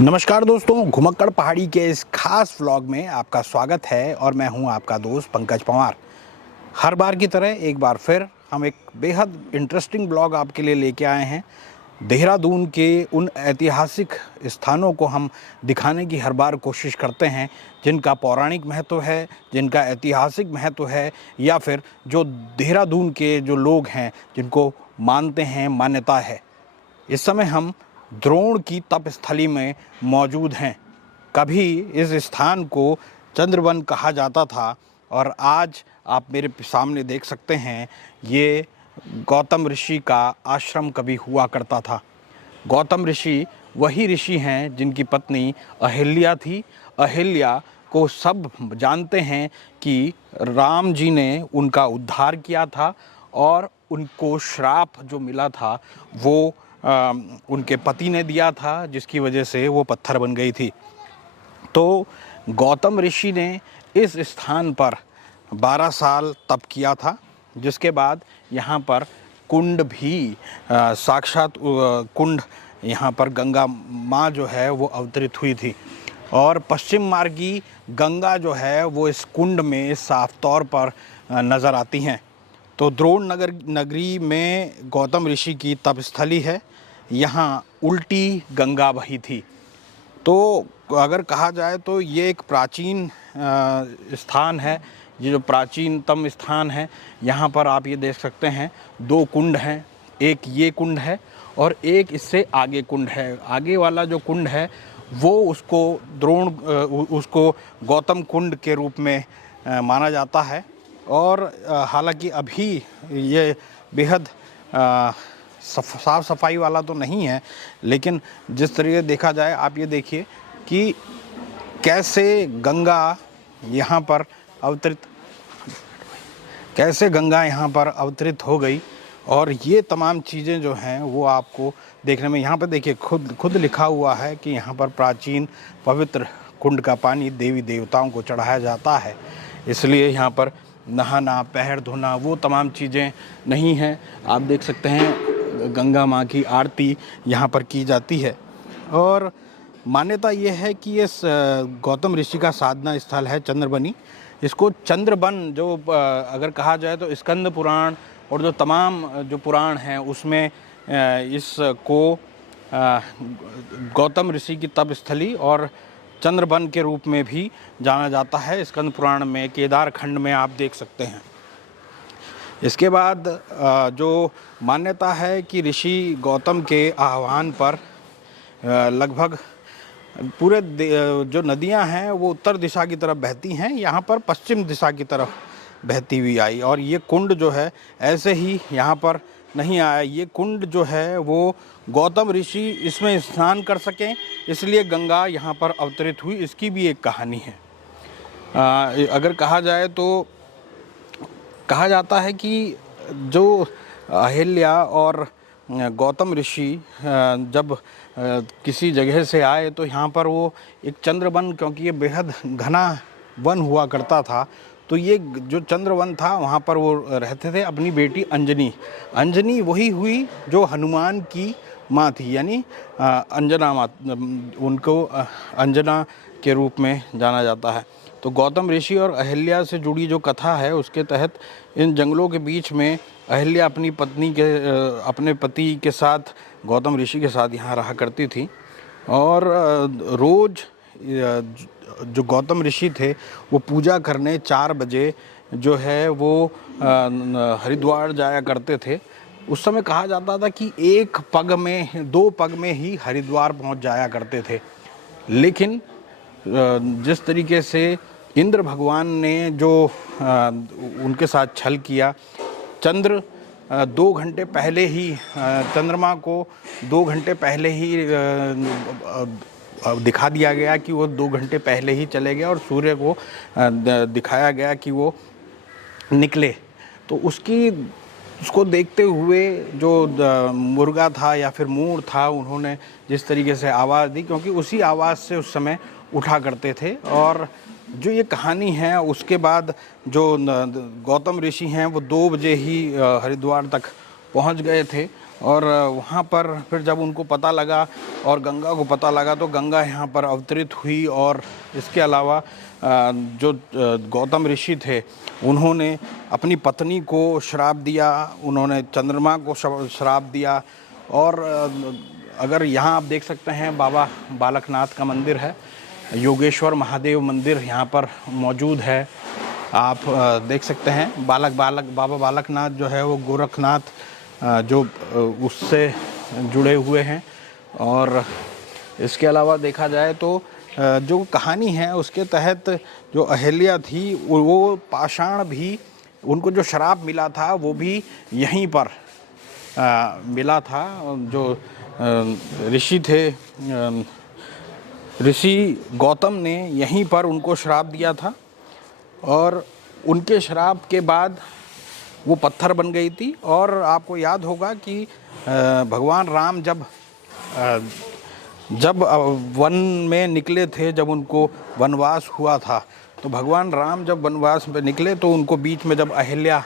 नमस्कार दोस्तों, घुमक्कड़ पहाड़ी के इस खास व्लॉग में आपका स्वागत है और मैं हूं आपका दोस्त पंकज पंवार। हर बार की तरह एक बार फिर हम एक बेहद इंटरेस्टिंग व्लॉग आपके लिए लेके आए हैं। देहरादून के उन ऐतिहासिक स्थानों को हम दिखाने की हर बार कोशिश करते हैं जिनका पौराणिक महत्व है, जिनका ऐतिहासिक महत्व है, या फिर जो देहरादून के जो लोग हैं जिनको मानते हैं, मान्यता है। इस समय हम द्रोण की तपस्थली में मौजूद हैं। कभी इस स्थान को चंद्रवन कहा जाता था और आज आप मेरे सामने देख सकते हैं, ये गौतम ऋषि का आश्रम कभी हुआ करता था। गौतम ऋषि वही ऋषि हैं जिनकी पत्नी अहिल्या थी। अहिल्या को सब जानते हैं कि राम जी ने उनका उद्धार किया था और उनको श्राप जो मिला था वो उनके पति ने दिया था, जिसकी वजह से वो पत्थर बन गई थी। तो गौतम ऋषि ने इस स्थान पर 12 साल तप किया था, जिसके बाद यहाँ पर कुंड भी साक्षात कुंड यहाँ पर गंगा माँ जो है वो अवतरित हुई थी और पश्चिम मार्गी गंगा जो है वो इस कुंड में साफ तौर पर नज़र आती हैं। तो द्रोण नगरी में गौतम ऋषि की तपस्थली है। यहाँ उल्टी गंगा बही थी। तो अगर कहा जाए तो ये एक प्राचीन स्थान है। ये जो प्राचीनतम स्थान है, यहाँ पर आप ये देख सकते हैं 2 कुंड हैं। एक ये कुंड है और एक इससे आगे कुंड है। आगे वाला जो कुंड है वो उसको गौतम कुंड के रूप में माना जाता है। और हालांकि अभी ये बेहद साफ़ सफाई वाला तो नहीं है, लेकिन जिस तरीके देखा जाए, आप ये देखिए कि कैसे गंगा यहाँ पर अवतरित हो गई। और ये तमाम चीज़ें जो हैं वो आपको देखने में, यहाँ पर देखिए खुद लिखा हुआ है कि यहाँ पर प्राचीन पवित्र कुंड का पानी देवी देवताओं को चढ़ाया जाता है, इसलिए यहाँ पर नहाना, पैर धोना, वो तमाम चीज़ें नहीं हैं। आप देख सकते हैं गंगा माँ की आरती यहाँ पर की जाती है। और मान्यता ये है कि ये गौतम ऋषि का साधना स्थल है चंद्रबनी। इसको चंद्रबन जो अगर कहा जाए तो स्कंद पुराण और जो तमाम जो पुराण हैं उसमें इसको गौतम ऋषि की तपस्थली और चंद्रबन के रूप में भी जाना जाता है। स्कंद पुराण में केदार खंड में आप देख सकते हैं। इसके बाद जो मान्यता है कि ऋषि गौतम के आह्वान पर लगभग पूरे जो नदियां हैं वो उत्तर दिशा की तरफ बहती हैं, यहाँ पर पश्चिम दिशा की तरफ बहती हुई आई। और ये कुंड जो है ऐसे ही यहाँ पर नहीं आया। ये कुंड जो है वो गौतम ऋषि इसमें स्नान कर सकें, इसलिए गंगा यहाँ पर अवतरित हुई। इसकी भी एक कहानी है। अगर कहा जाए तो कहा जाता है कि जो अहिल्या और गौतम ऋषि जब किसी जगह से आए तो यहाँ पर वो एक चंद्रवन, क्योंकि ये बेहद घना वन हुआ करता था, तो ये जो चंद्रवन था वहाँ पर वो रहते थे। अपनी बेटी अंजनी वही हुई जो हनुमान की माँ थी, यानी अंजना माँ, उनको अंजना के रूप में जाना जाता है। तो गौतम ऋषि और अहिल्या से जुड़ी जो कथा है उसके तहत इन जंगलों के बीच में अहिल्या अपने पति के साथ, गौतम ऋषि के साथ यहाँ रहा करती थी। और रोज़ जो गौतम ऋषि थे वो पूजा करने 4 बजे जो है वो हरिद्वार जाया करते थे। उस समय कहा जाता था कि 2 पग में ही हरिद्वार पहुँच जाया करते थे। लेकिन जिस तरीके से इंद्र भगवान ने जो उनके साथ छल किया, 2 घंटे पहले ही चंद्रमा को 2 घंटे पहले ही दिखा दिया गया कि वो 2 घंटे पहले ही चले गए और सूर्य को दिखाया गया कि वो निकले। तो उसको देखते हुए जो मुर्गा था या फिर मोर था, उन्होंने जिस तरीके से आवाज़ दी, क्योंकि उसी आवाज़ से उस समय उठा करते थे। और जो ये कहानी है उसके बाद जो गौतम ऋषि हैं वो 2 बजे ही हरिद्वार तक पहुंच गए थे और वहाँ पर फिर जब उनको पता लगा और गंगा को पता लगा तो गंगा यहाँ पर अवतरित हुई। और इसके अलावा जो गौतम ऋषि थे उन्होंने अपनी पत्नी को श्राप दिया, उन्होंने चंद्रमा को श्राप दिया। और अगर यहाँ आप देख सकते हैं बाबा बालकनाथ का मंदिर है, योगेश्वर महादेव मंदिर यहाँ पर मौजूद है। आप देख सकते हैं बाबा बालकनाथ जो है वो गोरखनाथ जो उससे जुड़े हुए हैं। और इसके अलावा देखा जाए तो जो कहानी है उसके तहत जो अहिल्या थी वो पाषाण भी, उनको जो शराब मिला था वो भी यहीं पर मिला था। जो ऋषि थे, ऋषि गौतम ने यहीं पर उनको श्राप दिया था और उनके श्राप के बाद वो पत्थर बन गई थी। और आपको याद होगा कि भगवान राम जब वन में निकले थे, जब उनको वनवास हुआ था, तो भगवान राम जब वनवास में निकले तो उनको बीच में जब अहिल्या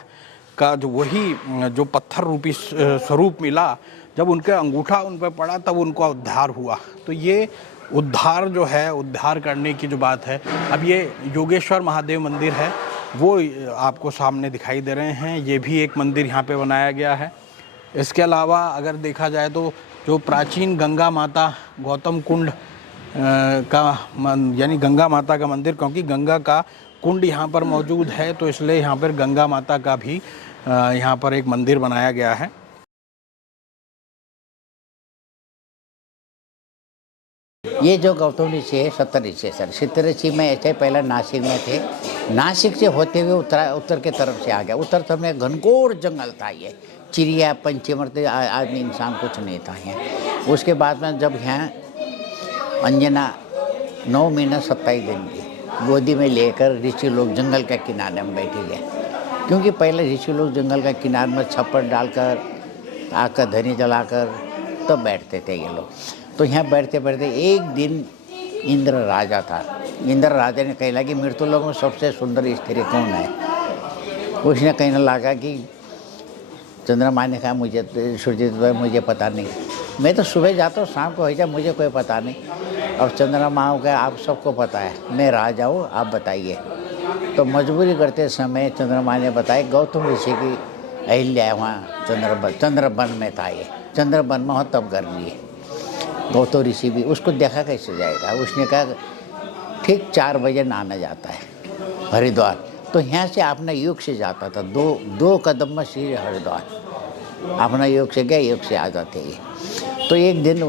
का जो वही जो पत्थर रूपी स्वरूप मिला, जब उनके अंगूठा उन पर पड़ा तब उनका उद्धार हुआ। तो ये उद्धार जो है, उद्धार करने की जो बात है, अब ये योगेश्वर महादेव मंदिर है वो आपको सामने दिखाई दे रहे हैं। ये भी एक मंदिर यहाँ पे बनाया गया है। इसके अलावा अगर देखा जाए तो जो प्राचीन गंगा माता गौतम कुंड यानी गंगा माता का मंदिर, क्योंकि गंगा का कुंड यहाँ पर मौजूद है तो इसलिए यहाँ पर गंगा माता का भी यहाँ पर एक मंदिर बनाया गया है। ये जो गौतम ऋषि है, 70 ऋषि है सर। 70 ऋषि में ऐसे पहले नासिक में थे, नासिक से होते हुए उत्तर के तरफ से आ गया। उत्तर तरफ में घनघोर जंगल था, ये चिड़िया पंछी मरते, आदमी इंसान कुछ नहीं था यहाँ। उसके बाद में जब यहाँ अंजना 9 महीना 27 दिन की गोदी में लेकर ऋषि लोग जंगल के किनारे में बैठे गए, क्योंकि पहले ऋषि लोग जंगल का किनारे में छप्पर डालकर आकर धनी जलाकर तब बैठते थे ये लोग। तो यहाँ बैठते बैठते एक दिन इंद्र राजा था। इंद्र राजा ने कहला कि मृत्यु लोग में सबसे सुंदर स्त्री कौन है। उसने कहने लगा कि चंद्रमा ने कहा मुझे, सूर्यदेव भाई मुझे पता नहीं, मैं तो सुबह जाता हूँ शाम को हो जाए, मुझे कोई पता नहीं। और चंद्रमा हो गया आप सबको पता है, मैं राजा हूँ आप बताइए। तो मजबूरी करते समय चंद्रमा ने बताया गौतम ऋषि की अहिल्या वहाँ चंद्रबन में था। ये चंद्रबन में हो तब कर लिए। गौतम ऋषि भी उसको देखा कैसे जाएगा। उसने कहा ठीक 4 बजे नहाना जाता है हरिद्वार। तो यहाँ से अपना योग से जाता था, दो कदम में श्री हरिद्वार अपना योग से गया, योग से आ जाते ही। तो एक दिन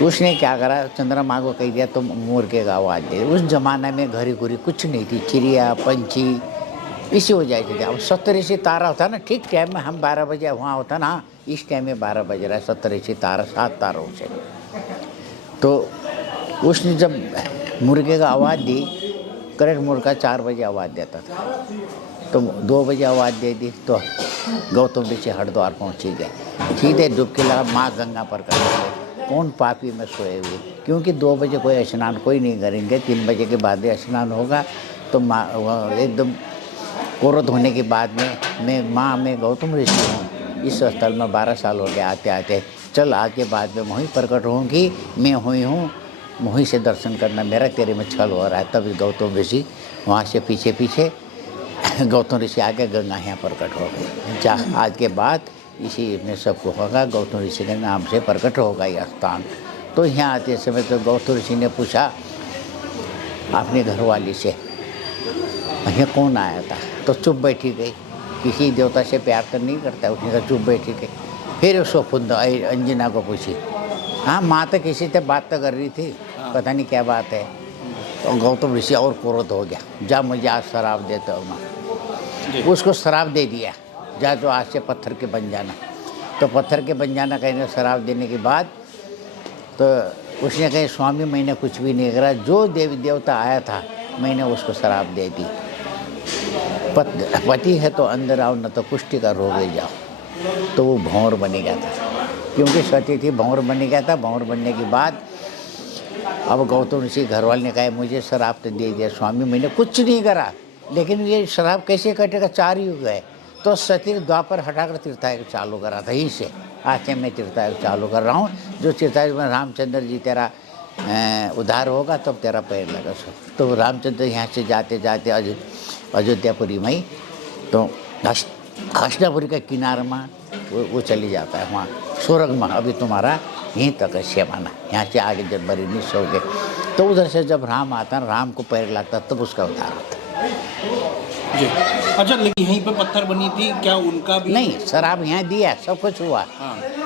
उसने क्या करा, चंद्रमा को कह दिया तुम मुर्गे का आवाज़ दे। उस जमाने में घड़ी घुरी कुछ नहीं थी, चिड़िया पंछी इसी हो जाए थे। अब 70 तारा होता ना, ठीक टाइम में हम 12 बजे वहाँ होता ना, इस टाइम में 12 बज रहा है। 70 तारा 7 तारों से। तो उसने जब मुर्गे का आवाज़ दी, करेक्ट मुर्गा 4 बजे आवाज़ देता था, तो 2 बजे आवाज़ दे दी तो गौतम ऋषि हरिद्वार पहुँची गए। सीधे डुबकी लगा माँ गंगा पर कर गए। कौन पापी में सोए हुए, क्योंकि 2 बजे कोई स्नान कोई नहीं करेंगे, 3 बजे के बाद स्नान होगा। तो माँ एकदम औरत होने के बाद में मैं गौतम ऋषि हूँ, इस स्थल में 12 साल हो गए आते आते, चल आज के बाद में मोही प्रकट होंगी, मैं हुई हूँ, मोही से दर्शन करना, मेरा तेरे में छल हो रहा है। तब गौतम ऋषि वहाँ से पीछे पीछे गौतम ऋषि आगे गंगा यहाँ प्रकट हो गई। आज के बाद इसी में सबको होगा, गौतम ऋषि के नाम से प्रकट होगा यह स्थान। तो यहाँ आते समय तो गौतम ऋषि ने पूछा अपने घरवाली से यहाँ कौन आया था, तो चुप बैठी गई। किसी देवता से प्यार तो नहीं करता, उसने कहा चुप बैठी गई। फिर उसको खुद अंजना को पूछी, हाँ माँ तो किसी से बात तो कर रही थी, पता नहीं क्या बात है। तो गौतम ऋषि और क्रोध हो गया, जा मुझे आज शराब देता हूँ माँ। उसको शराब दे दिया, जा जो आज से पत्थर के बन जाना। तो पत्थर के बन जाना कहने शराब देने के बाद तो उसने कहा स्वामी मैंने कुछ भी नहीं करा, जो देवी देवता आया था मैंने उसको शराब दे दी। पति है तो अंदर आओ, न तो कुष्ठी का रोग ही जाओ। तो वो भंवर बन गया था, क्योंकि सती थी, भंवर बन गया था। भंवर बनने के बाद अब गौतम ऋषि घरवाले ने कहा मुझे शराब तो दे दिया स्वामी, मैंने कुछ नहीं करा, लेकिन ये शराब कैसे कटेगा, 4 युग है, तो सती द्वापर हटाकर तीर्थायोग चालू करा था, यहीं से आज से मैं तीर्थायोग चालू कर रहा हूँ। जो तीर्थायोग में रामचंद्र जी तेरा उद्धार होगा तब तेरा पैर लगा सो। तो रामचंद्र यहाँ से जाते जाते अयोध्यापुरी में ही तो हस्तिनापुरी का किनारे में वो चली जाता है वहाँ स्वर्ग में। अभी तुम्हारा यहीं तक है सेवाना, यहाँ से आगे जब बड़ी नहीं सोगे। तो उधर से जब राम आता है, राम को पैर लगता तब उसका उद्धार होता जी। अच्छा, लेकिन यहीं पे पत्थर बनी थी, क्या उनका भी? नहीं, शराब यहाँ दिया, सब कुछ हुआ।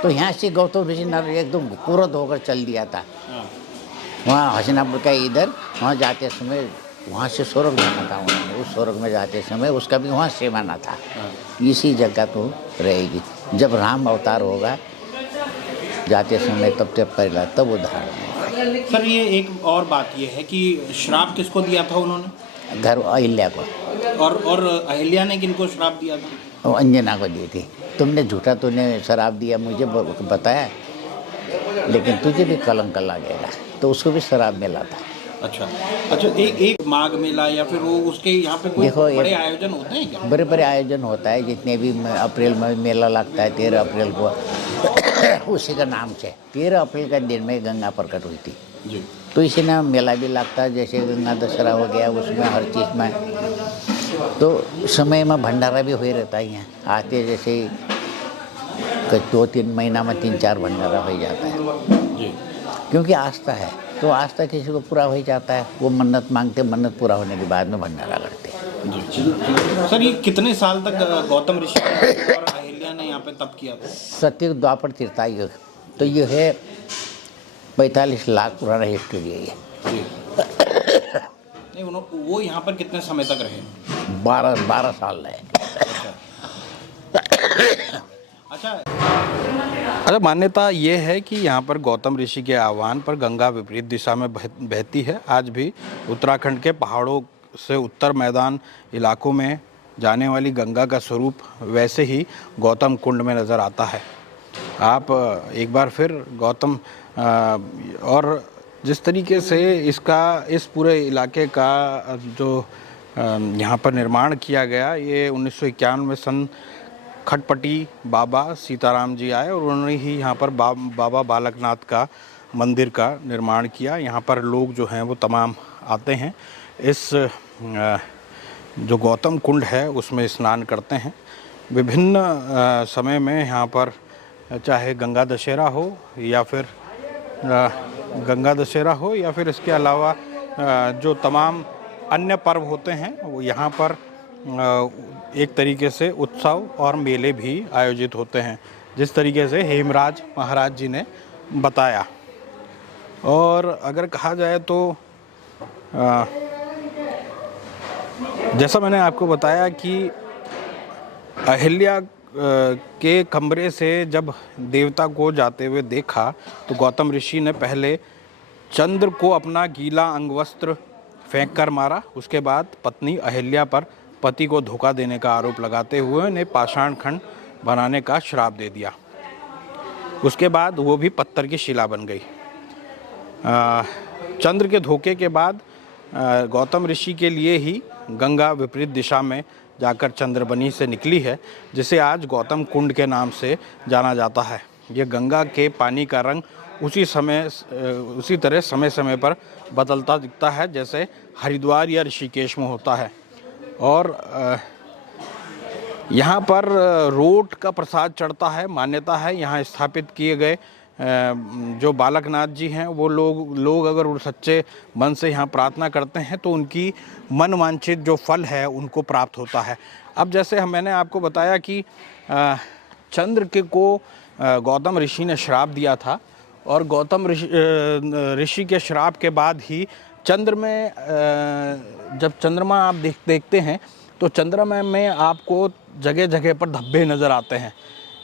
तो यहाँ से गौतम ऋषि ने एकदम क्रोध होकर चल दिया था। वहाँ हस्तिनापुर का इधर, वहाँ जाते समय वहाँ से स्वर्ग जाना था उन्होंने। उस स्वर्ग में जाते समय उसका भी वहाँ सेवाना था। इसी जगह तो रहेगी। जब राम अवतार होगा जाते समय तब तक पहला तब उद्धार होगा। सर, ये एक और बात ये है कि श्राप किसको दिया था उन्होंने? घर अहिल्या को। और अहिल्या ने किनको श्राप दिया था? वो अंजना को दी थी। तुमने झूठा तूने शराब दिया मुझे बताया, लेकिन तुझे भी कलंक लगेगा, तो उसको भी शराब मिला था। अच्छा, एक माघ मेला या फिर वो उसके यहाँ पे कोई बड़े आयोजन होते हैं क्या? बड़े बड़े आयोजन होता है, जितने भी अप्रैल में मेला लगता है 13 अप्रैल को उसी का नाम से 13 अप्रैल का दिन में गंगा प्रकट हुई थी जी। तो इसी ना मेला भी लगता है। जैसे गंगा दशहरा हो गया, उसमें हर चीज़ में तो समय में भंडारा भी हो रहता है। यहाँ आते जैसे 2-3 महीना में 3-4 भंडारा हो जाता है जी। क्योंकि आस्था है, तो आस्था किसी को पूरा हो जाता है। वो मन्नत मांगते, मन्नत पूरा होने के बाद में भंडारा करते हैं जी। सर, ये कितने साल तक गौतम ऋषि और अहिल्या ने यहाँ पे तप किया था? सत्य द्वापर त्रेतायुग, तो ये है 45 लाख पुराना हिस्ट्री है ये। नहीं, वो यहाँ पर कितने समय तक रहे? 12 साल रहे। अच्छा, मान्यता ये है कि यहाँ पर गौतम ऋषि के आह्वान पर गंगा विपरीत दिशा में बहती है। आज भी उत्तराखंड के पहाड़ों से उत्तर मैदान इलाकों में जाने वाली गंगा का स्वरूप वैसे ही गौतम कुंड में नज़र आता है। आप एक बार फिर गौतम और जिस तरीके से इस पूरे इलाके का जो यहाँ पर निर्माण किया गया, ये 1951 में सन खटपटी बाबा सीताराम जी आए और उन्होंने ही यहाँ पर बाबा बालकनाथ का मंदिर का निर्माण किया। यहाँ पर लोग जो हैं वो तमाम आते हैं, इस जो गौतम कुंड है उसमें स्नान करते हैं। विभिन्न समय में यहाँ पर चाहे गंगा दशहरा हो या फिर इसके अलावा जो तमाम अन्य पर्व होते हैं, वो यहाँ पर एक तरीके से उत्सव और मेले भी आयोजित होते हैं, जिस तरीके से हेमराज महाराज जी ने बताया। और अगर कहा जाए तो जैसा मैंने आपको बताया कि अहिल्या के कमरे से जब देवता को जाते हुए देखा तो गौतम ऋषि ने पहले चंद्र को अपना गीला अंगवस्त्र फेंक कर मारा। उसके बाद पत्नी अहिल्या पर पति को धोखा देने का आरोप लगाते हुए उन्हें पाषाण खंड बनाने का श्राप दे दिया। उसके बाद वो भी पत्थर की शिला बन गई। चंद्र के धोखे के बाद गौतम ऋषि के लिए ही गंगा विपरीत दिशा में जाकर चंद्रबनी से निकली है, जिसे आज गौतम कुंड के नाम से जाना जाता है। यह गंगा के पानी का रंग उसी तरह समय समय पर बदलता दिखता है, जैसे हरिद्वार या ऋषिकेश में होता है। और यहाँ पर रोट का प्रसाद चढ़ता है। मान्यता है यहाँ स्थापित किए गए जो बालकनाथ जी हैं वो लोग अगर सच्चे मन से यहाँ प्रार्थना करते हैं तो उनकी मन वांछित जो फल है उनको प्राप्त होता है। अब जैसे मैंने आपको बताया कि चंद्र को गौतम ऋषि ने श्राप दिया था और गौतम ऋषि के श्राप के बाद ही चंद्र में जब चंद्रमा आप देखते हैं तो चंद्रमा में आपको जगह जगह पर धब्बे नज़र आते हैं।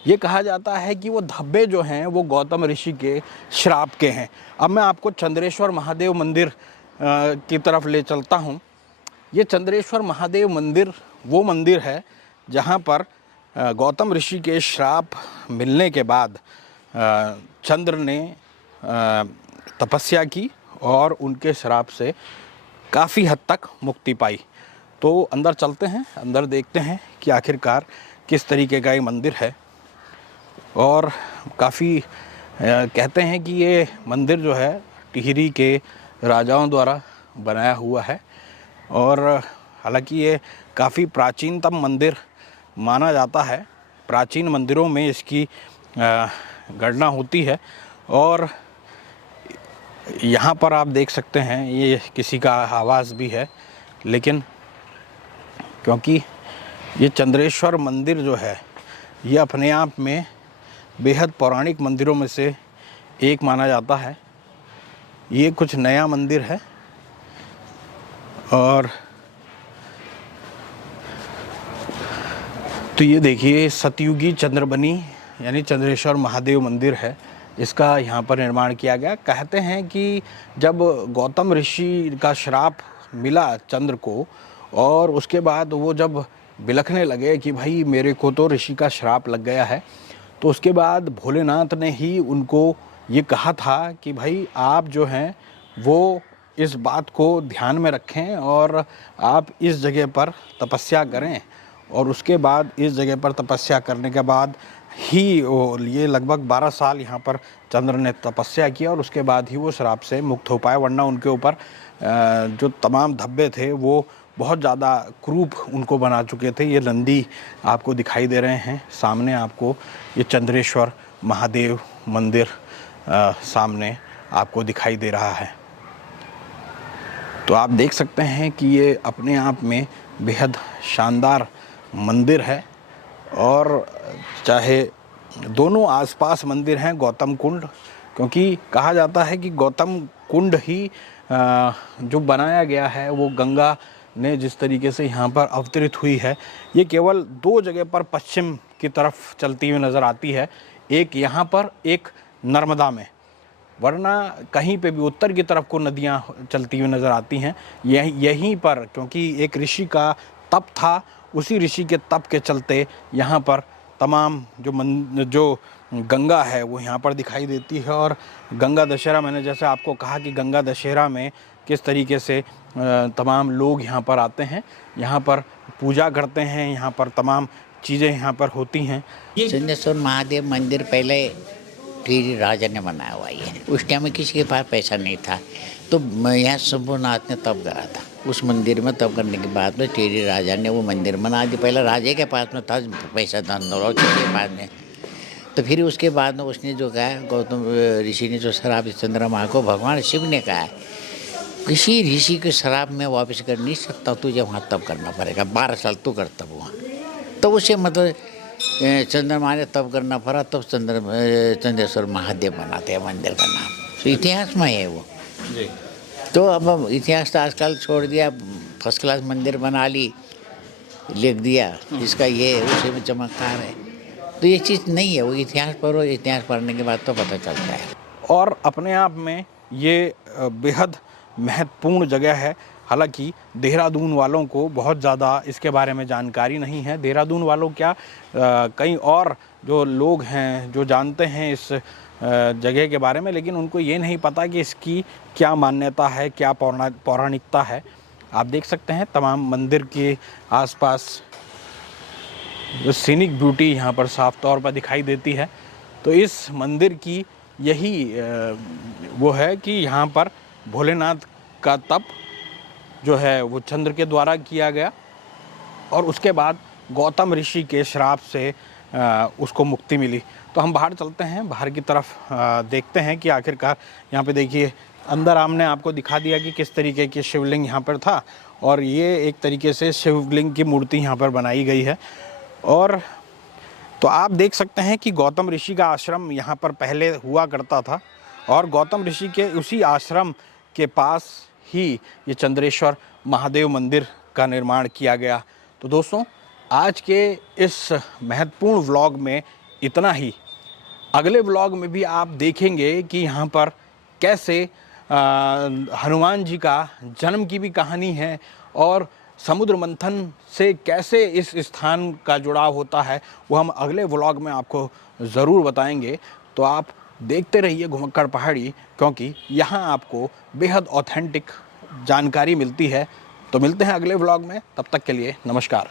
ये कहा जाता है कि वो धब्बे जो हैं वो गौतम ऋषि के श्राप के हैं। अब मैं आपको चंद्रेश्वर महादेव मंदिर की तरफ ले चलता हूँ। ये चंद्रेश्वर महादेव मंदिर वो मंदिर है जहाँ पर गौतम ऋषि के श्राप मिलने के बाद चंद्र ने तपस्या की और उनके श्राप से काफ़ी हद तक मुक्ति पाई। तो अंदर चलते हैं, अंदर देखते हैं कि आखिरकार किस तरीके का ये मंदिर है। और काफ़ी कहते हैं कि ये मंदिर जो है टिहरी के राजाओं द्वारा बनाया हुआ है और हालांकि ये काफ़ी प्राचीनतम मंदिर माना जाता है। प्राचीन मंदिरों में इसकी गणना होती है और यहाँ पर आप देख सकते हैं ये किसी का आवास भी है, लेकिन क्योंकि ये चंद्रेश्वर मंदिर जो है ये अपने आप में बेहद पौराणिक मंदिरों में से एक माना जाता है। ये कुछ नया मंदिर है और तो ये देखिए सतयुगी चंद्रबनी यानी चंद्रेश्वर महादेव मंदिर है। इसका यहाँ पर निर्माण किया गया। कहते हैं कि जब गौतम ऋषि का श्राप मिला चंद्र को और उसके बाद वो जब बिलखने लगे कि भाई मेरे को तो ऋषि का श्राप लग गया है, तो उसके बाद भोलेनाथ ने ही उनको ये कहा था कि भाई आप जो हैं वो इस बात को ध्यान में रखें और आप इस जगह पर तपस्या करें। और उसके बाद इस जगह पर तपस्या करने के बाद ही ये लगभग 12 साल यहाँ पर चंद्र ने तपस्या किया और उसके बाद ही वो श्राप से मुक्त हो पाए, वरना उनके ऊपर जो तमाम धब्बे थे वो बहुत ज़्यादा क्रूप उनको बना चुके थे। ये नंदी आपको दिखाई दे रहे हैं सामने, आपको ये चंद्रेश्वर महादेव मंदिर सामने आपको दिखाई दे रहा है। तो आप देख सकते हैं कि ये अपने आप में बेहद शानदार मंदिर है और चाहे दोनों आसपास मंदिर हैं गौतम कुंड, क्योंकि कहा जाता है कि गौतम कुंड ही जो बनाया गया है वो गंगा ने जिस तरीके से यहाँ पर अवतरित हुई है, ये केवल 2 जगह पर पश्चिम की तरफ चलती हुई नज़र आती है, एक यहाँ पर एक नर्मदा में, वरना कहीं पे भी उत्तर की तरफ को नदियाँ चलती हुई नज़र आती हैं। यहीं पर क्योंकि एक ऋषि का तप था, उसी ऋषि के तप के चलते यहाँ पर तमाम जो गंगा है वो यहाँ पर दिखाई देती है। और गंगा दशहरा, मैंने जैसे आपको कहा कि गंगा दशहरा में किस तरीके से तमाम लोग यहाँ पर आते हैं, यहाँ पर पूजा करते हैं, यहाँ पर तमाम चीज़ें यहाँ पर होती हैं। चंद्रेश्वर महादेव मंदिर पहले टिहरी राजा ने बनाया हुआ है। उस टाइम में किसी के पास पैसा नहीं था, तो यहाँ शंभुनाथ ने तप करा था। उस मंदिर में तप करने के बाद में टिहरी राजा ने वो मंदिर बना दिया। पहले राजे के पास में था पैसा, धन दौलत के पास में, तो फिर उसके बाद में उसने जो कहा, गौतम ऋषि ने जो शराब चंद्रमा को भगवान शिव ने कहा किसी ऋषि के शराब में वापस कर नहीं सकता, तुझे वहाँ तप करना पड़ेगा, 12 साल तू कर तब वहाँ। तो उसे मतलब चंद्रमा ने तप करना पड़ा, तब चंद्रेश्वर महादेव बनाते हैं मंदिर का नाम। तो इतिहास में है वो जी। तो अब इतिहास तो आजकल छोड़ दिया, फर्स्ट क्लास मंदिर बना ली, लिख दिया इसका ये उसे में चमत्कार है। तो ये चीज़ नहीं है, वो इतिहास पढ़ो, इतिहास पढ़ने के बाद तो पता चलता है। और अपने आप में ये बेहद महत्वपूर्ण जगह है। हालांकि देहरादून वालों को बहुत ज़्यादा इसके बारे में जानकारी नहीं है। देहरादून वालों क्या, कई और जो लोग हैं जो जानते हैं इस जगह के बारे में, लेकिन उनको ये नहीं पता कि इसकी क्या मान्यता है, क्या पौराणिकता है। आप देख सकते हैं तमाम मंदिर के आसपास जो सीनिक ब्यूटी यहाँ पर साफ तौर पर दिखाई देती है। तो इस मंदिर की यही वो है कि यहाँ पर भोलेनाथ का तप जो है वो चंद्र के द्वारा किया गया और उसके बाद गौतम ऋषि के श्राप से उसको मुक्ति मिली। तो हम बाहर चलते हैं, बाहर की तरफ देखते हैं कि आखिरकार यहाँ पे देखिए अंदर हमने आपको दिखा दिया कि किस तरीके की शिवलिंग यहाँ पर था और ये एक तरीके से शिवलिंग की मूर्ति यहाँ पर बनाई गई है। और तो आप देख सकते हैं कि गौतम ऋषि का आश्रम यहाँ पर पहले हुआ करता था और गौतम ऋषि के उसी आश्रम के पास ही ये चंद्रेश्वर महादेव मंदिर का निर्माण किया गया। तो दोस्तों आज के इस महत्वपूर्ण व्लॉग में इतना ही। अगले व्लॉग में भी आप देखेंगे कि यहाँ पर कैसे हनुमान जी का जन्म की भी कहानी है और समुद्र मंथन से कैसे इस स्थान का जुड़ाव होता है, वो हम अगले व्लॉग में आपको ज़रूर बताएंगे। तो आप देखते रहिए घुमक्कड़ पहाड़ी, क्योंकि यहाँ आपको बेहद ऑथेंटिक जानकारी मिलती है। तो मिलते हैं अगले व्लॉग में, तब तक के लिए नमस्कार।